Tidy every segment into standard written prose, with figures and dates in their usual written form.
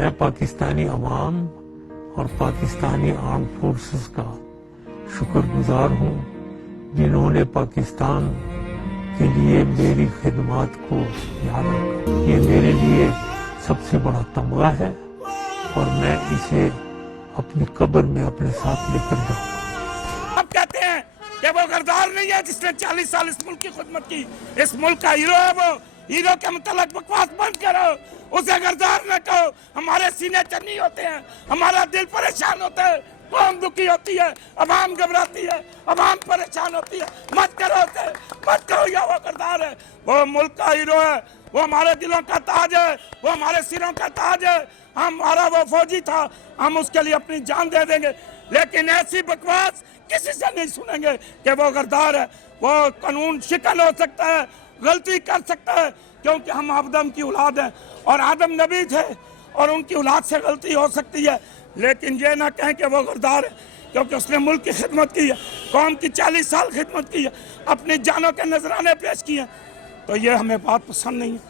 मैं पाकिस्तानी अवाम और Pakistani arm forces का शुक्रगुजार हूँ जिन्होंने पाकिस्तान के लिए मेरी खिदमत को याद रखा। ये मेरे लिए सबसे बड़ा तमगा है और मैं इसे अपनी कब्र में अपने साथ लेकर जाऊंगा। अब कहते हैं कि वो गद्दार नहीं है जिसने 40 साल इस मुल्क की खिदमत की। इस मुल्क का हीरो है वो। हीरो के मतलब बकवास बंद करो, उसे गद्दार न कहो। हमारे सीने चन्नी होते हैं, हमारा दिल परेशान होता है, कौम दुखी होती है, अवाम घबराती है, अवाम परेशान होती है। मत करो उसे, मत कहो या वो गद्दार है। वो मुल्क का हीरो है, वो हमारे दिलों का ताज है, वो हमारे सिरों का ताज है। हमारा वो फौजी था, हम उसके लिए अपनी जान दे देंगे, लेकिन ऐसी बकवास किसी से नहीं सुनेंगे कि वो गद्दार है। वो कानून शिकन हो सकता है, गलती कर सकता है, क्योंकि हम आदम की औलाद हैं और आदम नबी थे और उनकी औलाद से गलती हो सकती है, लेकिन ये ना कहें कि वो गद्दार है, क्योंकि उसने मुल्क की खिदमत की है, कौम की 40 साल खिदमत की है, अपनी जानों के नजराने पेश किए। तो ये हमें बात पसंद नहीं है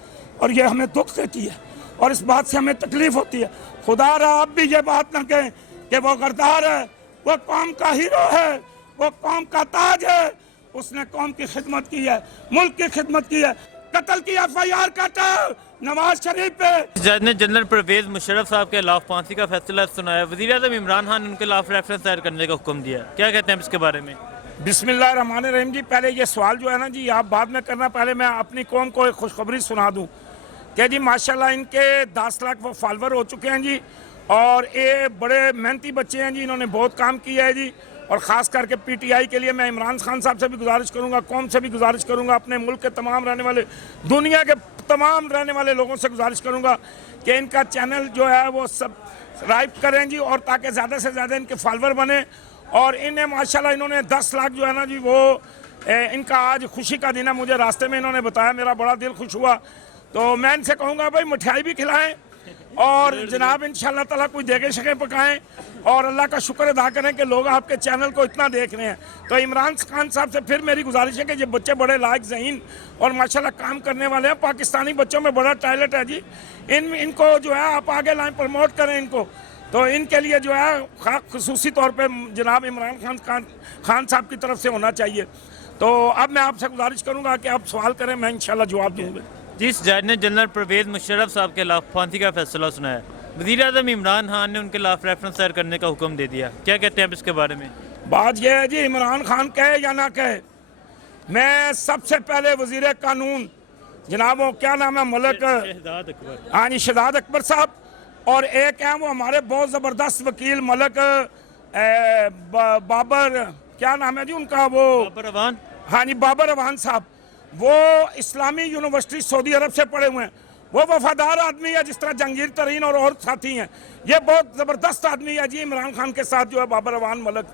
और ये हमें दुख देती है और इस बात से हमें तकलीफ होती है। खुदा रहा आप भी ये बात ना कहें कि वो गद्दार है। वो कौम का हीरो है, वो कौम का ताज है। उसने कौम की खिदमत की है, मुल्क की खिदमत की है। कत्ल की FIR काटा नवाज शरीफ पे। जज ने जनरल परवेज मुशर्रफ साहब के खिलाफ फांसी का फैसला सुनाया। वज़ीर आज़म इमरान खान ने उनके खिलाफ रेफरेंस दायर करने का हुक्म दिया। क्या कहते हैं इसके बारे में? बिस्मिल्लाहिर्रहमानिर्रहीम जी, पहले ये सवाल जो है ना जी आप बाद में करना, पहले मैं अपनी कौम को एक खुशखबरी सुना दूं कि जी माशाल्लाह इनके 10 लाख वो फॉलोवर हो चुके हैं जी और ये बड़े मेहनती बच्चे हैं जी, इन्होंने बहुत काम किया है जी। और ख़ास करके PTI के लिए मैं इमरान खान साहब से भी गुजारिश करूंगा, कौम से भी गुजारिश करूंगा, अपने मुल्क के तमाम रहने वाले, दुनिया के तमाम रहने वाले लोगों से गुजारिश करूंगा कि इनका चैनल जो है वो सब्सक्राइब करें जी, और ताकि ज़्यादा से ज़्यादा इनके फॉलोवर बने। और इन्हें माशाल्लाह इन्होंने 10 लाख जो है ना जी वो इनका आज खुशी का दिन है। मुझे रास्ते में इन्होंने बताया, मेरा बड़ा दिल खुश हुआ। तो मैं इनसे कहूँगा भाई मिठाई भी खिलाएं और जनाब इंशाल्लाह ताला कोई देगे शके पकाएं और अल्लाह का शुक्र अदा करें कि लोग आपके चैनल को इतना देख रहे हैं। तो इमरान खान साहब से फिर मेरी गुजारिश है कि ये बच्चे बड़े लायक ज़हीन और माशाल्लाह काम करने वाले हैं। पाकिस्तानी बच्चों में बड़ा टैलेंट है जी। इनको जो है आप आगे लाएं, प्रमोट करें इनको। तो इनके लिए जो है खुसूसी तौर पे जनाब इमरान खान साहब की तरफ से होना चाहिए। तो अब मैं आपसे गुजारिश करूँगा कि आप सवाल करें, मैं इंशाल्लाह जवाब दूँगा। जिस जज ने जनरल परवेज मुशर्रफ साहब के खिलाफ फांसी का फैसला सुनाया, वज़ीर आज़म इमरान खान ने उनके खिलाफ रेफरेंस दायर करने का हुक्म दे दिया। क्या कहते हैं आप इसके बारे में? बात यह है जी, इमरान खान कहे या ना कहे, मैं सबसे पहले वज़ीर कानून जनाब वो क्या नाम है मलक, हाँ जी शहजाद अकबर साहब, और एक हैं वो हमारे बहुत ज़बरदस्त वकील मलक बाबर, क्या नाम है जी उनका, वो बाबर अवान, हाँ जी बाबर अवान साहब। वो इस्लामी यूनिवर्सिटी सऊदी अरब से पढ़े हुए हैं। वो वफादार आदमी है जिस तरह जहांगीर तरीन और साथी हैं। ये बहुत ज़बरदस्त आदमी है जी इमरान खान के साथ जो है बाबर अवान मलक।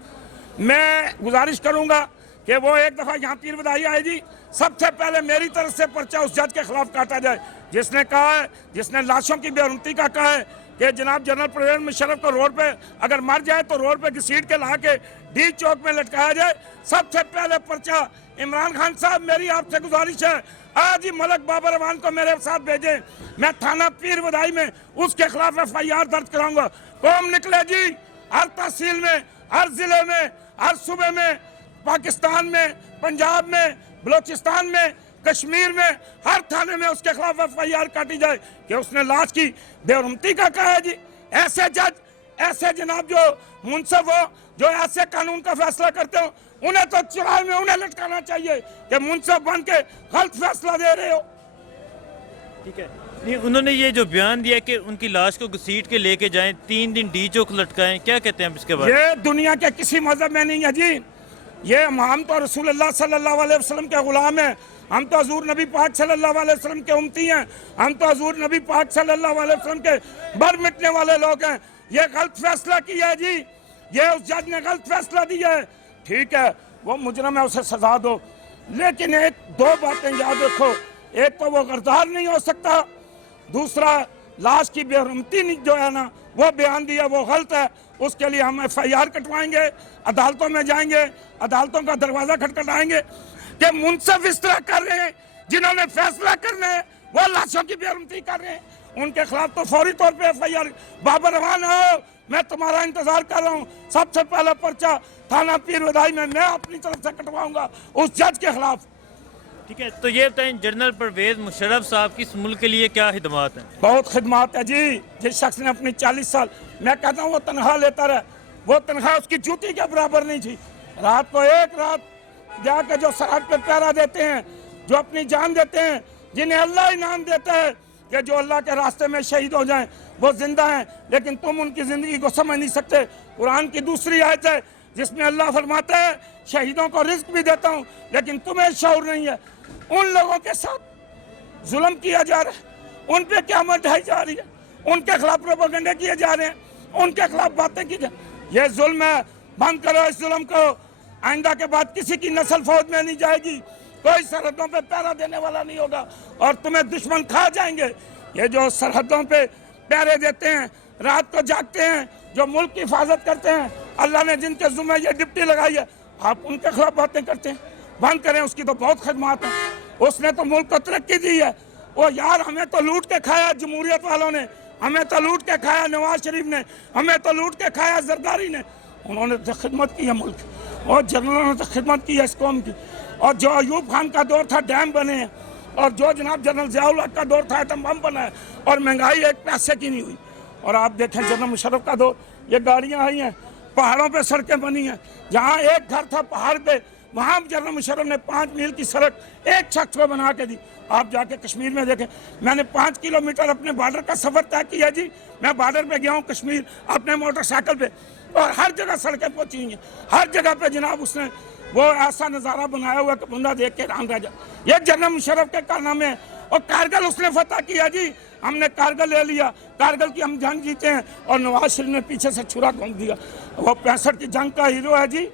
मैं गुजारिश करूँगा कि वो एक दफ़ा यहाँ पीर बधाई आए जी, सबसे पहले मेरी तरफ से पर्चा उस जज के खिलाफ काटा जाए जिसने कहा है, जिसने लाशों की बेरुमती का कहा है कि जनाब जनरल परवेज मुशर्रफ को रोड पे अगर मर जाए तो रोड पे घसीट के ला के डी चौक में लटकाया जाए। सबसे पहले पर्चा इमरान खान साहब, मेरी आपसे गुजारिश है आज ही मलक बाबर अवान को मेरे साथ भेजें। मैं थाना पीर बधाई में उसके खिलाफ FIR दर्ज कराऊंगा। कौम निकले जी, हर तहसील में, हर जिले में, हर सूबे में, पाकिस्तान में, पंजाब में, बलोचिस्तान में, कश्मीर में, हर थाने में उसके खिलाफ FIR काटी जाए कि उसने लाश की बेरुमती का कहा है जी। ऐसे जज, ऐसे जनाब जो मुंसफ हो, जो ऐसे कानून का फैसला करते हो, उन्हें तो चुराल में उन्हें लटकाना चाहिए कि मुंसफ बन के गलत फैसला दे रहे हो। ठीक है, नहीं उन्होंने ये जो बयान दिया कि उनकी लाश को घसीट के लेके जाएं, 3 दिन डी चौक लटकाएं, क्या कहते हैं आप इसके बारे में? ये दुनिया के किसी मजहब में नहीं है जी। ये हम तो रसूलुल्लाह सल्लल्लाहु अलैहि वसल्लम के गुलाम हैं, हम तो हजूर नबी पाक सल्लल्लाहु अलैहि वसल्लम के उम्मती हैं, हम तो हजूर नबी पाक सल्लल्लाहु अलैहि वसल्लम के बर मिटने वाले लोग हैं। ये गलत फैसला किया है जी, ये उस जज ने गलत फैसला दिया है। ठीक है, वो मुजरम है, उसे सजा दो, लेकिन एक दो बातें याद रखो, एक तो वो गद्दार नहीं हो सकता, दूसरा लाश की बेरुमती जो है ना वो बयान दिया वो गलत है। उसके लिए हम FIR कटवाएंगे, अदालतों में जाएंगे, अदालतों का दरवाज़ा खटखटाएंगे कि मुंसफ इस तरह कर रहे हैं, जिन्होंने फैसला करना है वो लाशों की बेरुमती कर रहे हैं। उनके खिलाफ तो फौरी तौर पे FIR। बाबर रवाना हो, मैं तुम्हारा इंतजार कर रहा हूँ। सबसे पहला पर्चा थाना पीर वदाई में मैं अपनी तरफ से कटवाऊंगा उस जज के खिलाफ। ठीक है, तो ये बताएं जनरल परवेज मुशर्रफ साहब की इस मुल्क के लिए क्या खिदमात हैं? बहुत खिदमत है जी। जिस शख्स ने अपनी 40 साल, मैं कहता हूँ वो तनख्वाह लेता रहा, वो तनख्वाह उसकी जूती के बराबर नहीं थी। रात को एक रात जाके जो सरहद पे पहरा देते हैं, जो अपनी जान देते हैं, जिन्हें अल्लाह इनाम देता है कि जो अल्लाह के रास्ते में शहीद हो जाएं, वो जिंदा हैं, लेकिन तुम उनकी ज़िंदगी को समझ नहीं सकते। कुरान की दूसरी आयत है जिसमें अल्लाह फरमाता है शहीदों को रिस्क भी देता हूँ, लेकिन तुम्हें शऊर नहीं है। उन लोगों के साथ जुल्म किया जा रहा है, उन पे क़यामत ढाई जा रही है, उनके खिलाफ प्रोपेगेंडे किए जा रहे हैं, उनके खिलाफ बातें की जा। ये जुल्म है, बंद करो इस जुल्म को। आइंदा के बाद किसी की नस्ल फौज में नहीं जाएगी, कोई सरहदों पे पहरा देने वाला नहीं होगा और तुम्हें दुश्मन खा जाएंगे। ये जो सरहदों पे पहरे देते हैं, रात को जागते हैं, जो मुल्क की हिफाजत करते हैं, अल्लाह ने जिनके जुम्मे ये डिप्टी लगाई है, आप उनके खिलाफ बातें करते हैं। बंद करें, उसकी तो बहुत खिदमत है। उसने तो मुल्क को तरक्की दी है। वो यार हमें तो लूट के खाया जमहूरियत वालों ने, हमें तो लूट के खाया नवाज शरीफ ने, हमें तो लूट के खाया जरदारी ने। उन्होंने तो खिदमत की है मुल्क, और जनरलों ने तो खिदमत की है इस कौम की। और जो अयूब खान का दौर था डैम बने हैं, और जो जनाब जनरल ज़ियाउल हक का दौर था एटम बम बना है, और महंगाई एक पैसे की नहीं हुई। और आप देखें जनरल मुशर्रफ का दौर, ये गाड़ियाँ आई हैं, पहाड़ों पे सड़कें बनी हैं। जहाँ एक घर था पहाड़ पे, वहाँ जनरल मुशर्रफ ने 5 मील की सड़क एक शख्स को बना के दी। आप जाके कश्मीर में देखें, मैंने 5 किलोमीटर अपने बॉर्डर का सफ़र तय किया जी। मैं बॉर्डर पे गया हूँ कश्मीर अपने मोटरसाइकिल पे, और हर जगह सड़कें पहुँची हुई हैं, हर जगह पे जनाब उसने वो ऐसा नज़ारा बनाया हुआ कि बंदा देख के हैरान रह जाए। ये जनरल मुशर्रफ के कारनामे हैं। और कारगिल उसने फतह किया जी, हमने कारगिल ले लिया, कारगिल की हम जंग जीते हैं, और नवाज शरीफ ने पीछे से छुरा घोंप दिया। वो 65 की जंग का हीरो है जी,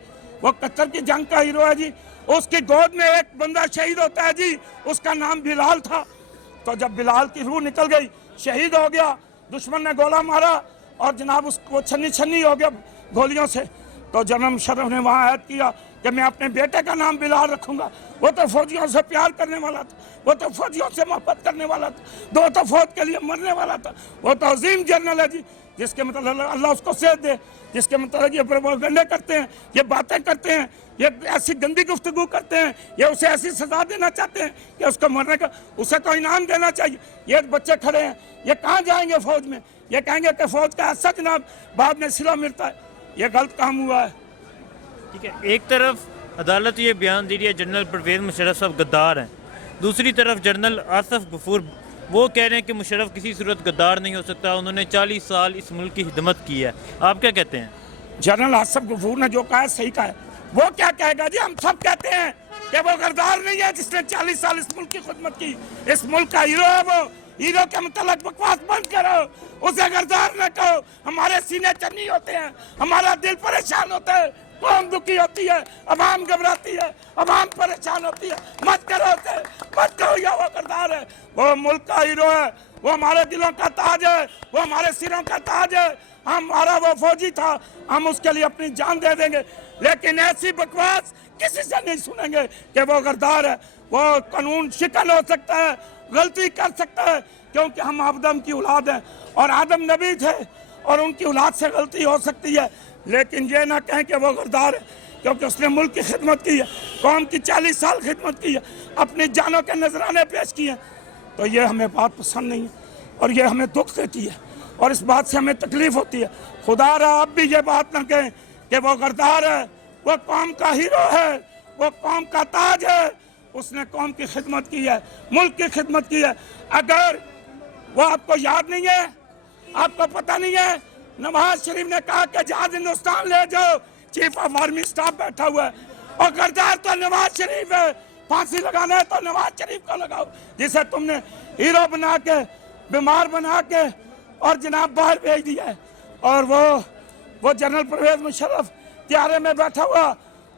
वो 71 की जंग का हीरो है जी। उसकी गोद में एक बंदा शहीद होता है जी, उसका नाम बिलाल था। तो जब बिलाल की रूह निकल गई, शहीद हो गया, दुश्मन ने गोला मारा और जनाब उसको छन्नी छन्नी हो गया गोलियों से, तो जनरल मुशर्रफ ने वहाँ ऐद किया कि मैं अपने बेटे का नाम बिलाल रखूंगा। वो तो फौजियों से प्यार करने वाला था, वो तो फौजियों से मोहब्बत करने वाला था, वो तो फौज के लिए मरने वाला था। वो तो अजीम जनरल है जी, जिसके मतलब अल्लाह उसको सेहत दे, जिसके मतलब ये प्रोपेगेंडे करते हैं, ये बातें करते हैं, ये ऐसी गंदी गुफ्तगू करते हैं, ये उसे ऐसी सजा देना चाहते हैं कि उसको मरने का, उसे तो इनाम देना चाहिए। ये बच्चे खड़े हैं, ये कहाँ जाएंगे फौज में? ये कहेंगे कि फौज का ऐसा जनाब बाद में सिला मिलता है। ये गलत काम हुआ है। ठीक है, एक तरफ अदालत ये बयान दे रही है जनरल परवेज मुशर्रफ साहब गद्दार हैं, दूसरी तरफ जनरल आसिफ गफूर वो कह रहे हैं कि मुशर्रफ किसी सूरत गद्दार नहीं हो सकता, उन्होंने 40 साल इस मुल्क की खिदमत की है। आप क्या कहते हैं? जनरल आसिफ गफूर ने जो कहा है सही कहा है। वो क्या कहेगा जी? हम सब कहते हैं कि वो गद्दार नहीं है जिसने 40 साल इस मुल्क की खिदमत की। इस मुल्क का हीरो है वो। हीरो के मतलब बकवास बंद करो, उसे गद्दार न कहो। हमारे सीने चन्नी होते हैं, हमारा दिल परेशान होता है, कौम दुखी होती है, अवाम घबराती है, अवाम परेशान होती है। मत करो उसे, मत कहो या वो गद्दार है। वो मुल्क का हीरो है, वो हमारे दिलों का ताज है, वो हमारे सिरों का ताज है। हमारा वो फौजी था, हम उसके लिए अपनी जान दे देंगे, लेकिन ऐसी बकवास किसी से नहीं सुनेंगे कि वो गद्दार है। वो कानून शिकन हो सकता है, गलती कर सकता है, क्योंकि हम आदम की औलाद हैं और आदम नबी थे और उनकी औलाद से गलती हो सकती है। लेकिन ये ना कहें कि वो गद्दार है, क्योंकि उसने मुल्क की खिदमत की है, कौम की 40 साल खिदमत की है, अपनी जानों के नजराने पेश किए। तो ये हमें बात पसंद नहीं है और ये हमें दुख देती है और इस बात से हमें तकलीफ होती है। खुदा रहा अब भी ये बात ना कहें कि वो गद्दार है। वो कौम का हीरो है, वो कौम का ताज है, उसने कौम की खिदमत की है, मुल्क की खिदमत की है। अगर वो आपको याद नहीं है, आपको पता नहीं है, नवाज शरीफ ने कहा कि जहाज हिंदुस्तान ले जाओ, चीफ ऑफ आर्मी स्टाफ बैठा हुआ है, और गद्दार तो नवाज शरीफ है। फांसी लगाना है तो नवाज शरीफ को लगाओ, जिसे तुमने हीरो बना के, बीमार बना के और जनाब बाहर भेज दिया है। और वो जनरल परवेज मुशर्रफ त्यारे में बैठा हुआ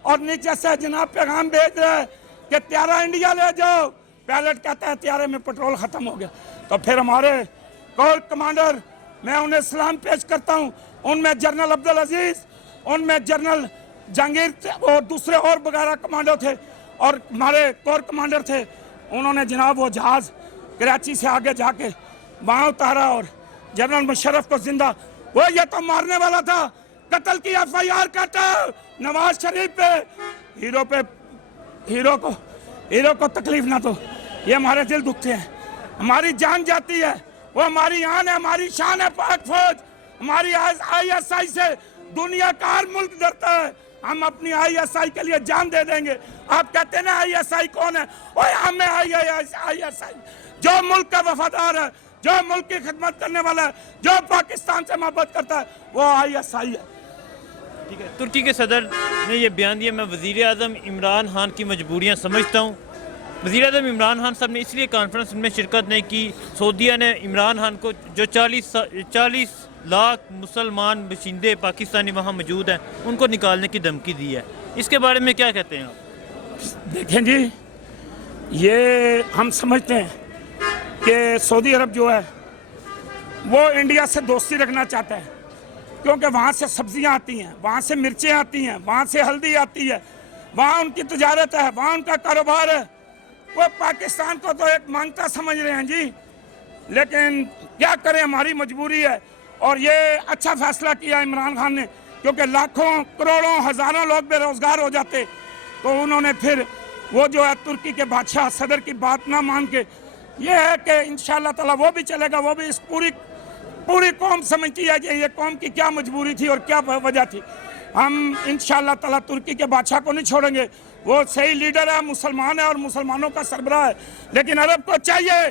और नीचे से जनाब पैगाम भेज रहा है कि त्यारा इंडिया ले जाओ। पायलट कहता है त्यारे में पेट्रोल खत्म हो गया। तो फिर हमारे कोर कमांडर, मैं उन्हें सलाम पेश करता हूँ, उनमें जनरल अब्दुल अजीज, उनमें जनरल जहांगीर और दूसरे और वगैरह कमांडो थे और हमारे कोर कमांडर थे। उन्होंने जनाब वो जहाज़ कराची से आगे जाके वहाँ उतारा और जनरल मुशर्रफ को जिंदा, वो ये तो मारने वाला था, कत्ल की FIR काटा नवाज शरीफ पे, हीरो को तकलीफ ना दो, ये हमारे दिल दुखते हैं, हमारी जान जाती है, वो हमारी आन है, हमारी शान है। पाक फौज हमारी ISI से दुनिया का हर मुल्क डरता है, हम अपनी ISI के लिए जान दे देंगे। आप कहते हैं ना ISI कौन है, ओए हमें ISI जो मुल्क का वफादार है, जो मुल्क की खिदमत करने वाला है, जो पाकिस्तान से मोहब्बत करता है, वो ISI है। ठीक है, तुर्की के सदर ने यह बयान दिया। मैं वज़ीर आज़म इमरान खान की मजबूरियाँ समझता हूँ। वज़ीर आज़म इमरान खान साहब ने इसलिए कॉन्फ्रेंस में शिरकत नहीं की, सऊदीया ने इमरान खान को जो 40 लाख मुसलमान बशिंदे पाकिस्तानी वहाँ मौजूद हैं उनको निकालने की धमकी दी है। इसके बारे में क्या कहते हैं आप? देखें जी, ये हम समझते हैं कि सऊदी अरब जो है वो इंडिया से दोस्ती रखना चाहता है, क्योंकि वहाँ से सब्जियाँ आती हैं, वहाँ से मिर्चें आती हैं, वहाँ से हल्दी आती है, वहाँ उनकी तजारत है, वहाँ उनका कारोबार है। वो पाकिस्तान को तो एक मांगता समझ रहे हैं जी, लेकिन क्या करें, हमारी मजबूरी है। और ये अच्छा फैसला किया इमरान खान ने, क्योंकि लाखों करोड़ों हज़ारों लोग बेरोज़गार हो जाते, तो उन्होंने फिर वो जो है तुर्की के बादशाह सदर की बात ना मान के, ये है कि इंशाअल्लाह ताला वो भी चलेगा। वो भी इस पूरी कौम समझती है कि ये कौम की क्या मजबूरी थी और क्या वजह थी। हम इंशाअल्लाह ताला तुर्की के बादशाह को नहीं छोड़ेंगे, वो सही लीडर है, मुसलमान है और मुसलमानों का सरबराह है। लेकिन अरब को चाहिए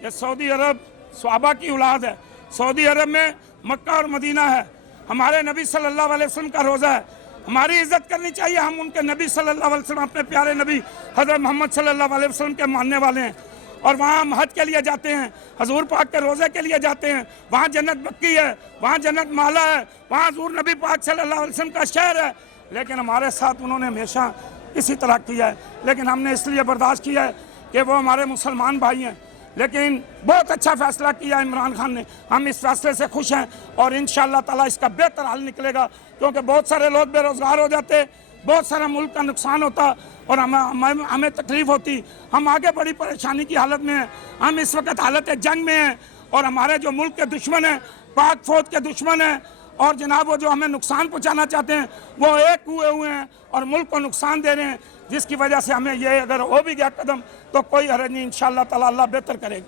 कि सऊदी अरब सहाबा की औलाद है, सऊदी अरब में मक्का और मदीना है, हमारे नबी सल्लल्लाहु अलैहि वसल्लम का रोज़ा है, हमारी इज्जत करनी चाहिए। हम उनके नबी सल्लल्लाहु अलैहि वसल्लम, अपने प्यारे नबी हज़रत मोहम्मद सल्लल्लाहु अलैहि वसल्लम के मानने वाले हैं, और वहाँ हम हज के लिए जाते हैं, हजूर पाक के रोज़े के लिए जाते हैं। वहाँ जन्नत बक्की है, वहाँ जन्नत माला है, वहाँ हजूर नबी पाक सल्लल्लाहु अलैहि वसल्लम का शहर है। लेकिन हमारे साथ उन्होंने हमेशा इसी तरह किया है, लेकिन हमने इसलिए बर्दाश्त किया है कि वो हमारे मुसलमान भाई हैं। लेकिन बहुत अच्छा फैसला किया इमरान खान ने, हम इस फैसले से खुश हैं और इंशाअल्लाह ताला इसका बेहतर हल निकलेगा, क्योंकि बहुत सारे लोग बेरोज़गार हो जाते, बहुत सारा मुल्क का नुकसान होता और हमें तकलीफ़ होती। हम आगे बड़ी परेशानी की हालत में हैं, हम इस वक्त हालत जंग में हैं, और हमारे जो मुल्क के दुश्मन हैं, पाक फौज के दुश्मन हैं, और जनाब वो जो हमें नुकसान पहुंचाना चाहते हैं, वो एक हुए हैं और मुल्क को नुकसान दे रहे हैं, जिसकी वजह से हमें ये अगर हो भी गया कदम तो कोई हर्ज नहीं, इंशाअल्लाह ताला अल्लाह बेहतर करेगा।